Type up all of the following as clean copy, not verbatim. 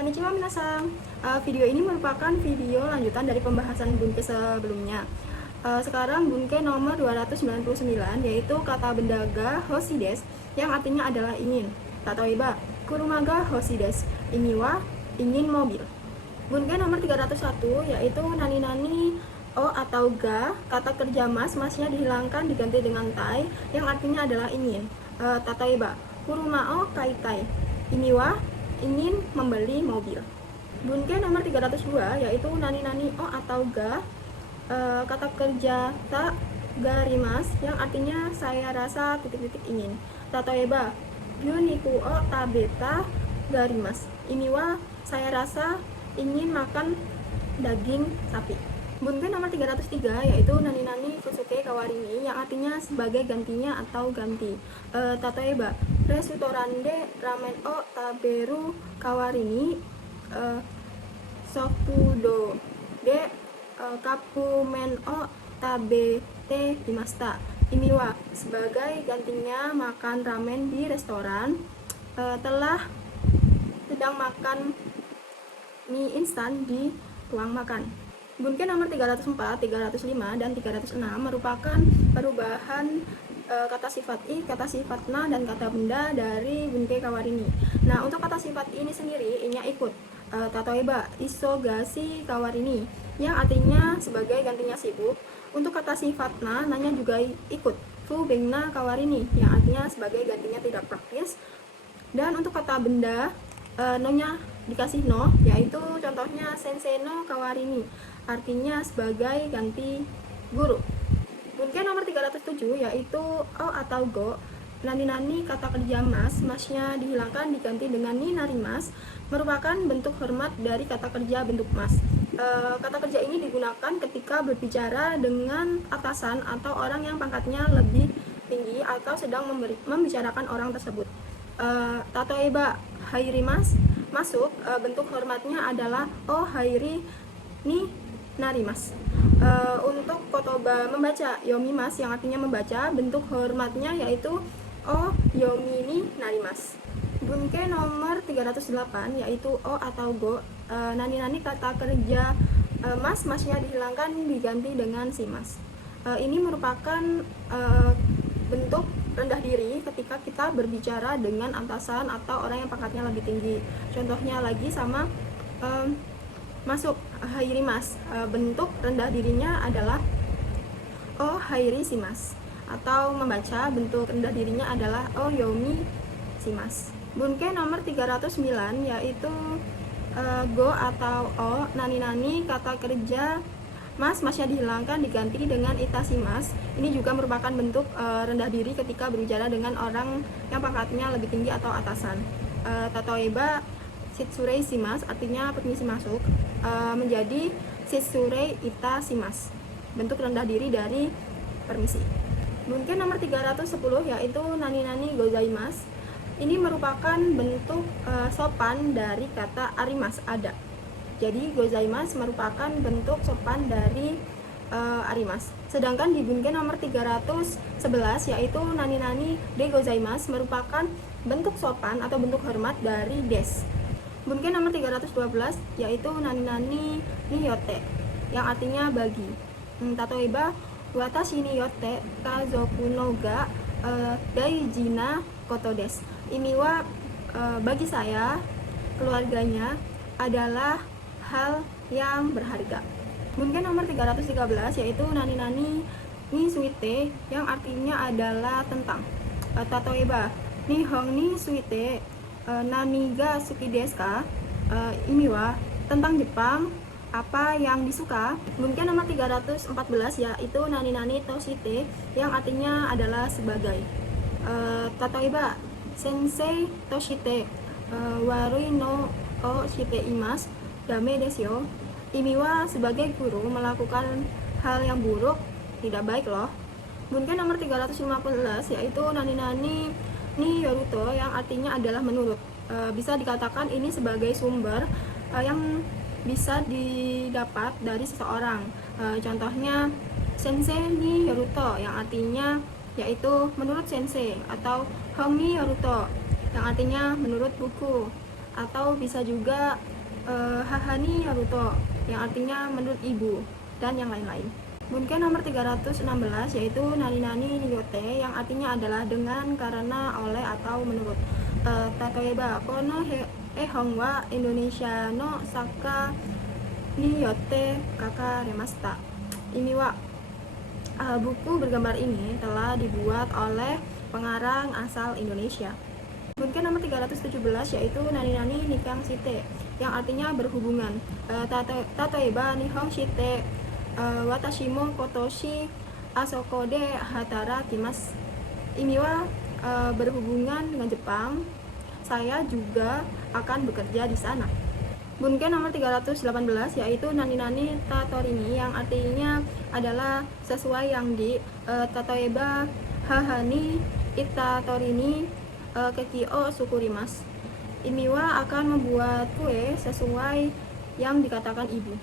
Konnichiwa minasan. Video ini merupakan video lanjutan dari pembahasan bunke sebelumnya. Sekarang bunke nomor 299 yaitu kata benda ga hoshides yang artinya adalah ingin. Tatoeba, kurumaga hoshides. Ini wa ingin mobil. Bunke nomor 301 yaitu nani-nani o atau ga, kata kerja masnya dihilangkan diganti dengan tai yang artinya adalah ingin. Tatoeba, kuruma o kaitai. Ini wa ingin membeli mobil. Bunke nomor 302 yaitu nani-nani o atau ga, kata kerja ta garimas yang artinya saya rasa titik-titik ingin. Tatoeba, yuniku o tabeta garimas. Ini wa saya rasa ingin makan daging sapi. Bunke nomor 303 yaitu nani-nani fusuke kawarini yang artinya sebagai gantinya atau ganti. Tatoeba, restoran ramen o taberu kawarini sokudo de kapumen o tabete imasta. Ini wa sebagai gantinya makan ramen di restoran, telah sedang makan mie instan di ruang makan. Bunke nomor 304, 305, dan 306 merupakan perubahan kata sifat i, kata sifat na, dan kata benda dari bunke kawarini. Nah, untuk kata sifat ini sendiri, i-nya ikut. Tatoeba, isogasi kawarini, yang artinya sebagai gantinya sibuk. Untuk kata sifat na, nanya juga ikut. Fu bengna kawarini, yang artinya sebagai gantinya tidak praktis. Dan untuk kata benda, no-nya dikasih no, yaitu contohnya sensei no kawarini, artinya sebagai ganti guru. Bunke nomor 307 yaitu o atau go, nani-nani kata kerja masnya dihilangkan diganti dengan ni narimas, merupakan bentuk hormat dari kata kerja bentuk mas. Kata kerja ini digunakan ketika berbicara dengan atasan atau orang yang pangkatnya lebih tinggi atau sedang membicarakan orang tersebut. Tatoeba hairimas, masuk, bentuk hormatnya adalah o hairi ni narimas. Untuk kotoba membaca yomimas yang artinya membaca, bentuk hormatnya yaitu o yomi ni narimas. Bunke nomor 308 yaitu o atau go, nani-nani kata kerja masnya dihilangkan diganti dengan si mas. Ini merupakan bentuk rendah diri ketika kita berbicara dengan atasan atau orang yang pangkatnya lebih tinggi. Contohnya lagi sama masuk hairi mas, bentuk rendah dirinya adalah o hairi simas, atau membaca bentuk rendah dirinya adalah o yomi simas. Bunke nomor 309 yaitu go atau o, nani-nani kata kerja masnya dihilangkan diganti dengan itasimas. Ini juga merupakan bentuk rendah diri ketika berbicara dengan orang yang pangkatnya lebih tinggi atau atasan. Tatoeba shitsurei shimasu, artinya permisi masuk, menjadi shitsurei itasimasu, bentuk rendah diri dari permisi. Bunke nomor 310 yaitu nani-nani gozaimasu. Ini merupakan bentuk sopan dari kata arimas, ada. Jadi gozaimasu merupakan bentuk sopan dari arimas. Sedangkan di bunke nomor 311 yaitu nani-nani de gozaimasu merupakan bentuk sopan atau bentuk hormat dari des. Bunke nomor 312 yaitu nani-nani ni yote, yang artinya bagi. Tatoeba, watashi ni yote kazoku no ga daijina koto desu. Ini wa bagi saya, keluarganya adalah hal yang berharga. Bunke nomor 313 yaitu nani-nani ni suite, yang artinya adalah tentang. Tatoeba, nihong ni suite nani ga suki desu ka? Ini wa tentang Jepang, apa yang disuka. Bunke nomor 314 yaitu nani-nani toshite, yang artinya adalah sebagai. Tatoeba, sensei toshite warui no o shite imasu dame desu yo. Ini wa sebagai guru melakukan hal yang buruk tidak baik loh. Bunke nomor 315 yaitu nani-nani ni yoruto, yang artinya adalah menurut. Bisa dikatakan ini sebagai sumber yang bisa didapat dari seseorang. Contohnya sensei ni yoruto, yang artinya yaitu menurut sensei, atau homi yoruto, yang artinya menurut buku. atau bisa juga haha ni Naruto yang artinya menurut ibu, dan yang lain-lain. Bunken nomor 316 yaitu nani nani niyote yang artinya adalah dengan, karena, oleh, atau menurut. Tatoeba kono hongwa Indonesia no saka niyote kakaremashita. Ini wa buku bergambar ini telah dibuat oleh pengarang asal Indonesia. Bunken nomor 317 yaitu nani nani nikang shite yang artinya berhubungan. Tatoeba nihong shite watashi mo kotoshi asoko de hatarakimasu. Ini wa berhubungan dengan Jepang, saya juga akan bekerja di sana. Bunken nomor 318 yaitu nani nani tatorini yang artinya adalah sesuai yang di. Tatoeba hahani itatorini kekio sukurimas. Imiwa akan membuat kue sesuai yang dikatakan ibu.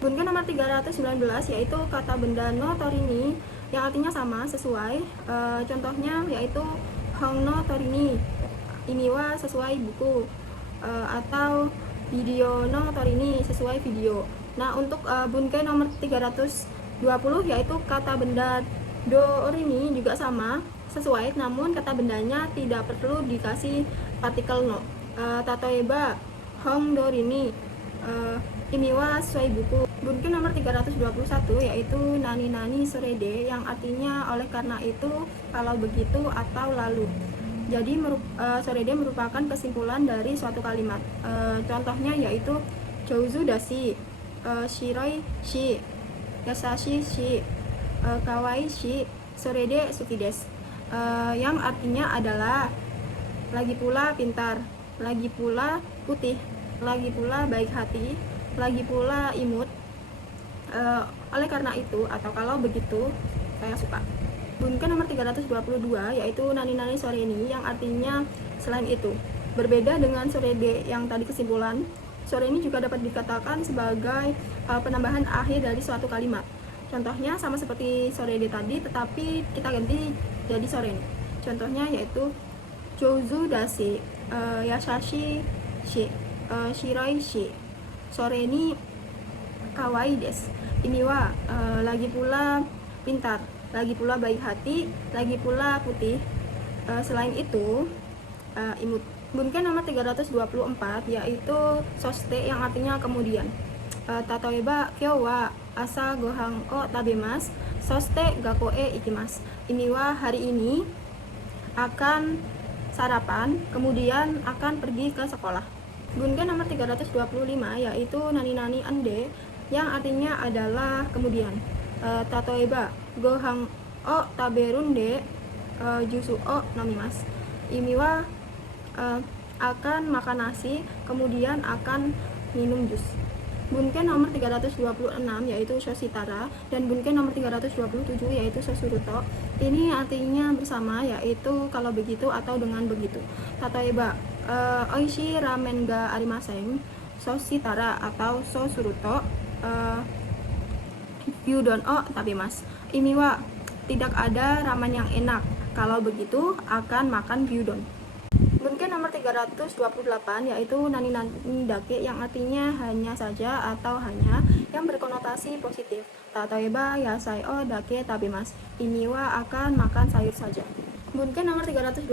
Bunken nomor 319 yaitu kata benda no torini yang artinya sama, sesuai. Contohnya yaitu hong no torini, imiwa sesuai buku, atau video no torini sesuai video. Nah, untuk bunken nomor 320 yaitu kata benda dorini juga sama, sesuai, namun kata bendanya tidak perlu dikasih partikel no. Tatoeba hong dorini imiwa sesuai buku. Bunken nomor 321 yaitu nani nani sorede yang artinya oleh karena itu, kalau begitu, atau lalu. Jadi sorede merupakan kesimpulan dari suatu kalimat. Contohnya yaitu jouzu dashi, shiroi shi, yasashi shi, kawaii shi, sorede suki desu. Yang artinya adalah lagi pula pintar, lagi pula putih, lagi pula baik hati, lagi pula imut. Oleh karena itu, atau kalau begitu, saya suka. Bunken nomor 322 yaitu nani nani soreni yang artinya selain itu. Berbeda dengan sorede yang tadi kesimpulan, soreni juga dapat dikatakan sebagai penambahan akhir dari suatu kalimat. Contohnya sama seperti sorede tadi, tetapi kita ganti jadi soreni. Contohnya yaitu jouzu dashi, yasashi shi, shiroi shi, soreni kawaii desu. Ini wa lagi pula pintar, lagi pula baik hati, lagi pula putih, selain itu imut. Bunken nomor 324 yaitu soste yang artinya kemudian. Tatoeba kyo wa asa gohan o tabemas, soste gako e ikimasu. Ini wa hari ini akan sarapan, kemudian akan pergi ke sekolah. Bunken nomor 325 yaitu nani nani ande yang artinya adalah kemudian. Tatoeba gohan o taberunde jusu o namimasu. Ini wa akan makan nasi, kemudian akan minum jus. Bunken nomor 326 yaitu Shoshitara, dan bunken nomor 327 yaitu Sosuruto. Ini artinya bersama, yaitu kalau begitu atau dengan begitu. Tatoeba oishi ramen ga arimasen, Shoshitara atau Sosuruto gyudon o tabemas. Ini wa tidak ada ramen yang enak, kalau begitu akan makan gyudon. Bunken nomor 328 yaitu nani nani dake yang artinya hanya saja atau hanya, yang berkonotasi positif. Tatoeba yasai o dake tabemas. Ini wa akan makan sayur saja. Bunken nomor 329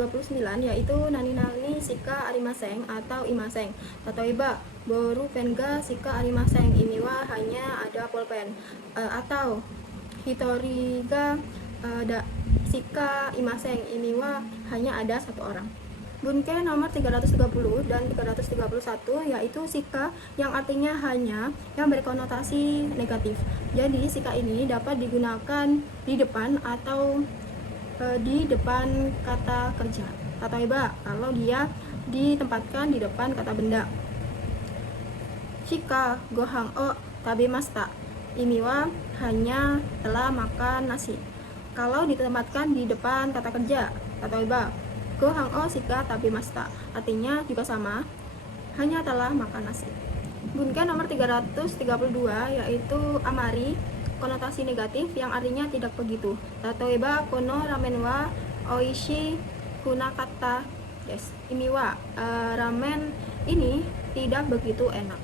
yaitu nani nani shika arimasen atau imasen. Tatoeba boru pen ga shika arimasen. Ini wa hanya ada pulpen. Atau hitori ga shika imasen. Ini wa hanya ada satu orang. Bunken nomor 330 dan 331 yaitu shika yang artinya hanya, yang berkonotasi negatif. Jadi shika ini dapat digunakan di depan atau di depan kata kerja. Tatoeba kalau dia ditempatkan di depan kata benda. Shika gohan o tabemashita. Ini wa hanya telah makan nasi. Kalau ditempatkan di depan kata kerja. Tatoeba gohan o shika tabemashita, artinya juga sama, hanya telah makan nasi. Bunken nomor 332 yaitu amari, konotasi negatif yang artinya tidak begitu. Tatoeba kono ramen wa oishi kunakatta desu. Ini wa ramen ini tidak begitu enak.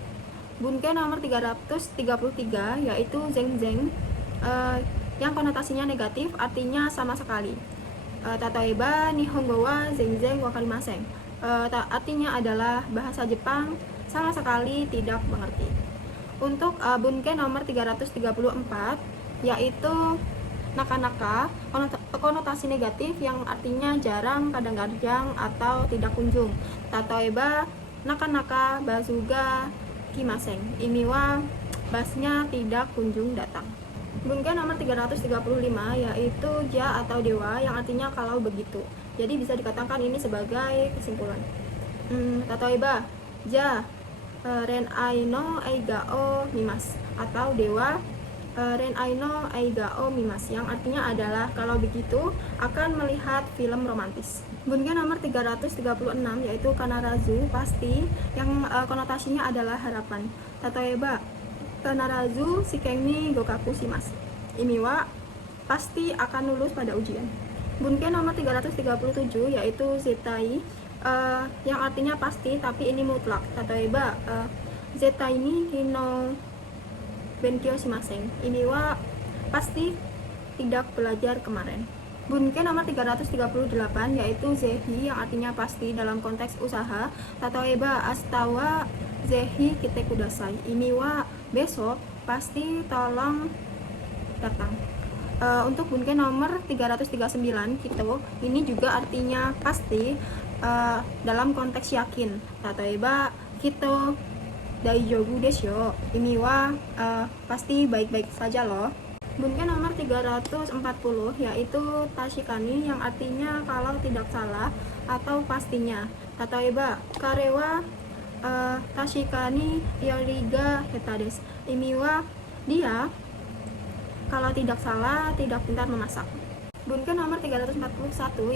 Bunke nomor 333 yaitu zeng zeng, yang konotasinya negatif, artinya sama sekali. Tatoeba nihongo wa zeng zeng wakarimasen, artinya adalah bahasa Jepang sama sekali tidak mengerti. Untuk bunke nomor 334 yaitu naka-naka, konotasi negatif yang artinya jarang, kadang-kadang, atau tidak kunjung. Tatoeba naka-naka bazuga kimaseng, imiwa basnya tidak kunjung datang. Bunke nomor 335 yaitu ja atau dewa, yang artinya kalau begitu. Jadi bisa dikatakan ini sebagai kesimpulan. Tatoeba ja renai no eigao mimas, atau dewa renai no eigao mimas, yang artinya adalah kalau begitu akan melihat film romantis. Bunke nomor 336 yaitu kanarazu, pasti, yang konotasinya adalah harapan. Tatoeba kanarazu shikenni gokaku shimasu, imiwa pasti akan lulus pada ujian. Bunke nomor 337 yaitu zetai, yang artinya pasti tapi ini mutlak. Tatoeba zetai ni hino benkyo shimasen, imiwa pasti tidak belajar kemarin. Bunke nomor 338 yaitu zehi, yang artinya pasti dalam konteks usaha. Tatoeba astawa zehi kite kudasai, imiwa besok pasti tolong datang. Untuk bunke nomor 339 kito, ini juga artinya pasti dalam konteks yakin. Tatoeba kito daijoubu desho, imiwa pasti baik-baik saja loh. Bunke nomor 340 yaitu tashikani, yang artinya kalau tidak salah atau pastinya. Tatoeba karewa tashikani yoriga hetades, imiwa dia kalau tidak salah tidak pintar memasak. Bunke nomor 341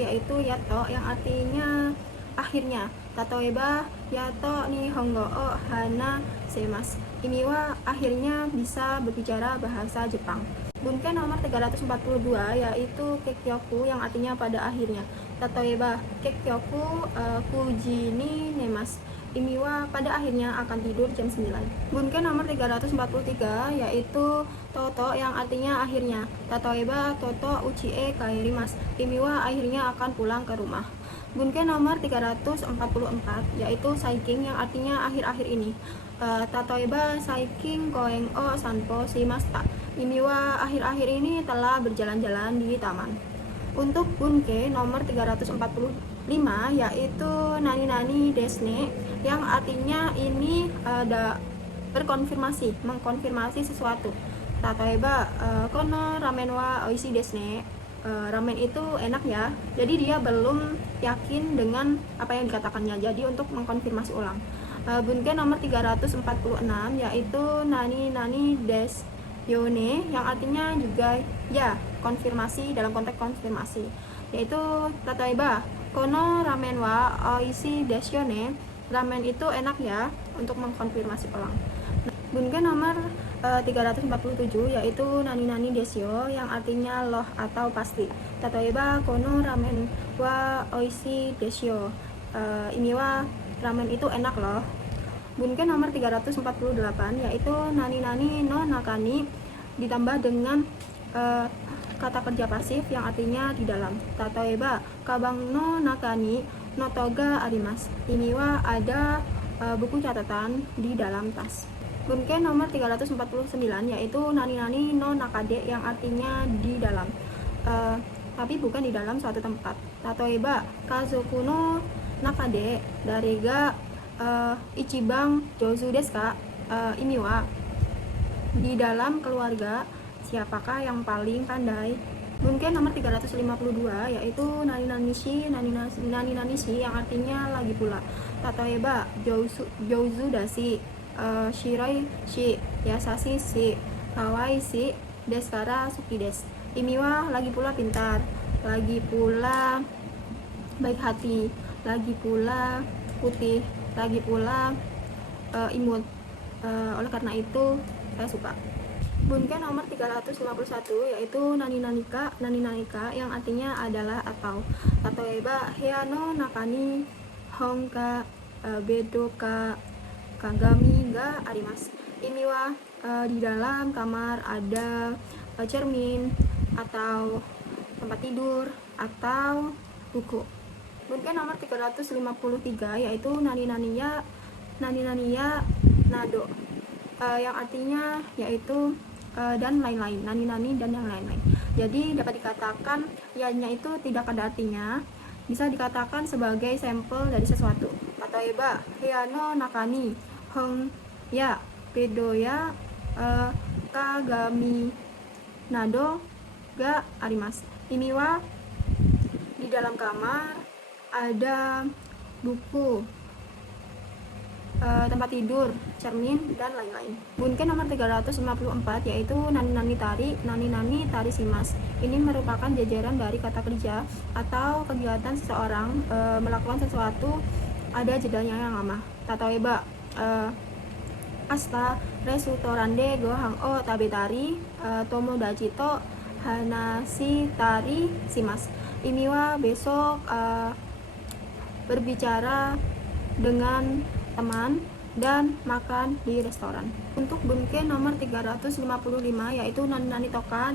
yaitu yato, yang artinya akhirnya. Tatoeba yato nihongo o hana semas, imiwa akhirnya bisa berbicara bahasa Jepang. Bunke nomor 342 yaitu kekyoku, yang artinya pada akhirnya. Tatoeba kekyoku kuji ni nemas, imiwa pada akhirnya akan tidur jam 9. Bunke nomor 343 yaitu toto, yang artinya akhirnya. Tatoeba toto uchie kaerimas, imiwa akhirnya akan pulang ke rumah. Bunke nomor 344 yaitu saiking, yang artinya akhir-akhir ini. Tatoeba saiking koeng o sanpo shimashita, imiwa akhir-akhir ini telah berjalan-jalan di taman. Untuk bunke nomor 345 yaitu nani-nani desne, yang artinya ini ada berkonfirmasi, mengkonfirmasi sesuatu. Tatoeba kono ramen wa oishi desne, ramen itu enak ya. Jadi dia belum yakin dengan apa yang dikatakannya, jadi untuk mengkonfirmasi ulang. Bunke nomor 346 yaitu nani-nani des yone, yang artinya juga ya, konfirmasi dalam konteks konfirmasi, yaitu tatoeba kono ramen wa oishi desu yone, ramen itu enak ya, untuk mengkonfirmasi ulang. Bunke nomor 347 yaitu nani-nani desu, yang artinya loh atau pasti. Tatoeba kono ramen wa oishi desu, ini wa ramen itu enak loh. Bunke nomor 348 yaitu nani-nani no nakani, ditambah dengan kata kerja pasif yang artinya di dalam. Tatoeba kabang no nakani notoga arimas, ini wa ada buku catatan di dalam tas. Bunke nomor 349 yaitu nani-nani no nakade, yang artinya di dalam, tapi bukan di dalam suatu tempat. Tatoeba kazoku no nakade darega ichibang jozu desu ka, ini wa di dalam keluarga siapakah yang paling pandai. Bunke nomor 352 yaitu nani-nanishi, yang artinya lagi pula. Tatoeba jouzu dashi, shiroi shi, yasashi shi, kawai shi, deskara suki des, ini wa lagi pula pintar, lagi pula baik hati, lagi pula putih, lagi pula imut. Oleh karena itu saya suka. Bunke nomor 351 yaitu nani-nanika, yang artinya adalah atau. Tatoeba heya no nakani honka bedo ka kagami ga arimasu. Ini wa di dalam kamar ada cermin atau tempat tidur atau buku. Bunken nomor 353 yaitu nani naniya nado, yang artinya yaitu dan lain-lain, nani dan yang lain-lain. Jadi dapat dikatakan ya-nya itu tidak ada artinya, bisa dikatakan sebagai sampel dari sesuatu. Katoeba hiano nakani hong ya bedo ya kagami nado ga arimasu. Ini wa di dalam kamar ada buku, tempat tidur, cermin, dan lain-lain. Bunken nomor 354 yaitu nani tari simas. Ini merupakan jajaran dari kata kerja atau kegiatan seseorang melakukan sesuatu ada jedanya yang lama. Tatoeba asta resutorande gohang o tabetari tomodachi to hanashi tari simas. Ini wa besok berbicara dengan teman dan makan di restoran. Untuk bunken nomor 355 yaitu nani toka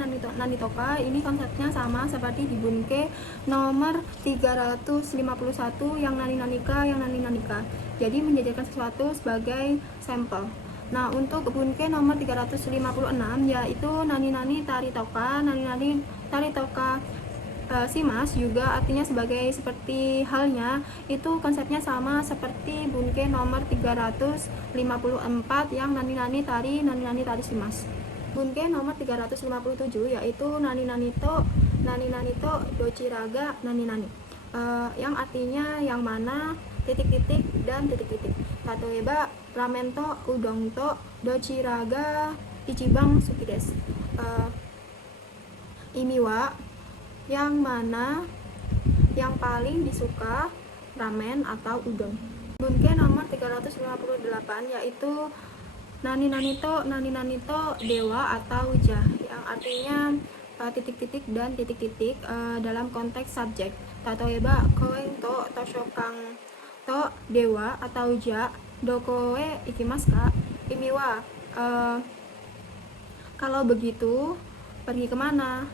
ini konsepnya sama seperti di bunke nomor 351 yang nani nanika. Jadi menjadikan sesuatu sebagai sampel. Nah, untuk bunke nomor 356 yaitu nani tari toka simas juga artinya sebagai seperti halnya itu konsepnya sama seperti bunke nomor 354 yang nani tari simas. Bunke nomor 357 yaitu nani to dochiraga nani, yang artinya yang mana titik-titik dan titik-titik. Katoeba ramen to udon to dochiraga ichiban suki desu. Ini wa yang mana yang paling disuka, ramen atau udon. Bunke nomor 358 yaitu nani to dewa atau jah, yang artinya titik-titik dan titik-titik dalam konteks subjek. Tatoeba koen to toshokan to dewa atau ja dokoe ikimasu ka. Ini wa kalau begitu pergi kemana?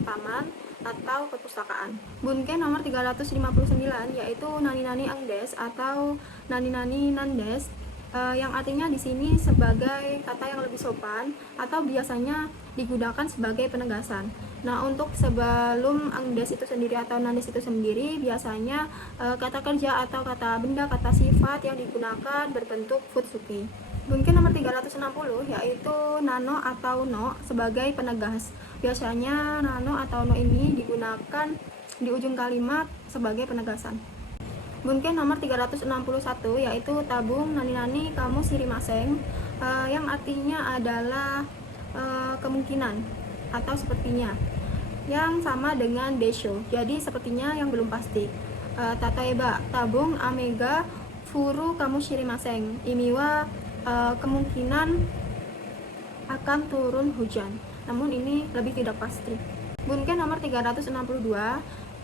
Taman atau perpustakaan. Bunken nomor 359 yaitu nani angdes atau nani nandes, yang artinya di sini sebagai kata yang lebih sopan atau biasanya digunakan sebagai penegasan. Nah, untuk sebelum angdes itu sendiri atau nandes itu sendiri biasanya kata kerja atau kata benda, kata sifat yang digunakan berbentuk futsuki. Bunken nomor 360 yaitu nano atau no sebagai penegas. Biasanya nano atau no ini digunakan di ujung kalimat sebagai penegasan. Bunken nomor 361 yaitu tabung nani kamu sirimaseng, yang artinya adalah kemungkinan atau sepertinya, yang sama dengan desho, jadi sepertinya yang belum pasti. Tatoeba tabung amega furu kamu sirimaseng. Ini wa kemungkinan akan turun hujan, namun ini lebih tidak pasti. Bunken nomor 362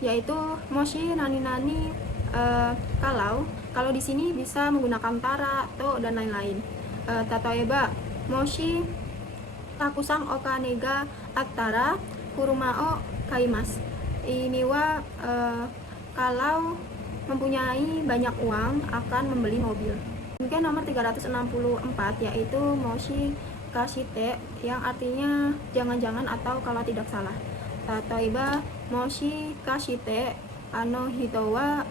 yaitu moshi nani kalau di sini bisa menggunakan tara, to, dan lain-lain. Tatoeba moshi takusang okane ga attara kuruma o kaimasu. Ini wa kalau mempunyai banyak uang akan membeli mobil. Mungkin nomor 364 yaitu moshi kashite, yang artinya jangan-jangan atau kalau tidak salah. Tatoeba moshi kashite ano hito wa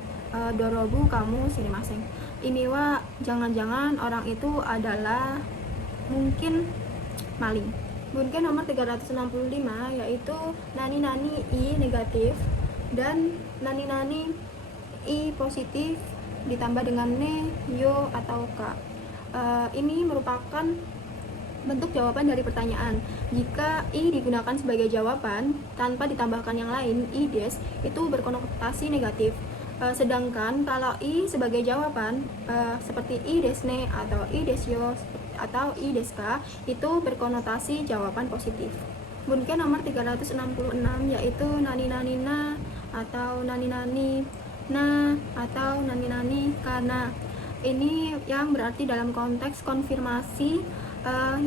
dorobu kamu sirimaseng. Ini wa jangan-jangan orang itu adalah mungkin maling. Bunken nomor 365 yaitu nani i negatif dan nani i positif ditambah dengan ne, yo, atau ka. Ini merupakan bentuk jawaban dari pertanyaan. Jika i digunakan sebagai jawaban tanpa ditambahkan yang lain, i des, itu berkonotasi negatif. Sedangkan kalau i sebagai jawaban seperti i desne atau i desyo atau i deska, itu berkonotasi jawaban positif. Bunken nomor 366 yaitu nani na atau nani na atau nani kana. ini yang berarti dalam konteks konfirmasi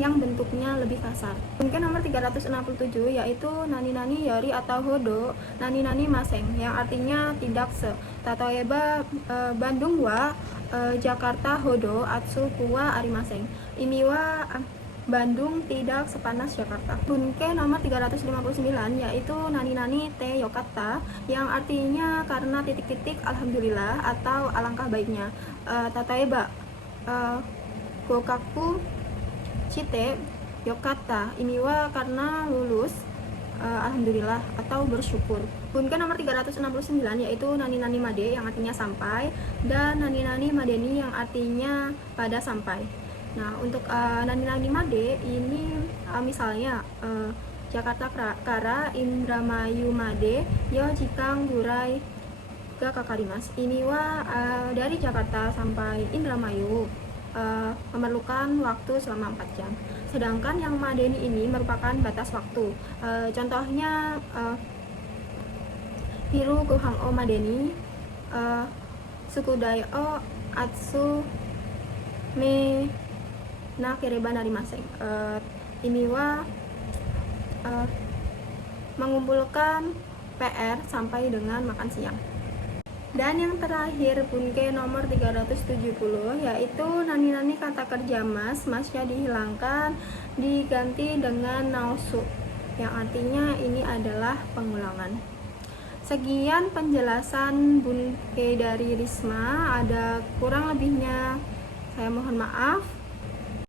yang bentuknya lebih kasar. Mungkin nomor 367 yaitu nani-nani yori atau hodo nani-nani maseng, yang artinya tidak se. Tatoeba Bandung wa Jakarta hodo atsu kuwa arimaseng. Ini wa Bandung tidak sepanas Jakarta. Bunke nomor 359 yaitu nani-nani te yokata, yang artinya karena titik-titik alhamdulillah atau alangkah baiknya. Tatoeba gokaku cite yokata, ini wa karena lulus alhamdulillah atau bersyukur. Bunke nomor 369 yaitu nani-nani made, yang artinya sampai, dan nani-nani madeni, yang artinya pada sampai. Nah, untuk nani-nani made ini misalnya Jakarta Kara Indramayu Made yo jikang burai ga kakarimas. Ini wa dari Jakarta sampai Indramayu memerlukan waktu selama 4 jam. Sedangkan yang madeni ini merupakan batas waktu. Contohnya Hiru Gohang O Madeni, Sukudai O Atsu Me na kereba narimaseng. Ini wa mengumpulkan PR sampai dengan makan siang. Dan yang terakhir bunke nomor 370 yaitu nani-nani kata kerja masnya dihilangkan diganti dengan nausu, yang artinya ini adalah pengulangan. Sekian penjelasan bunke dari Risma, ada kurang lebihnya saya mohon maaf.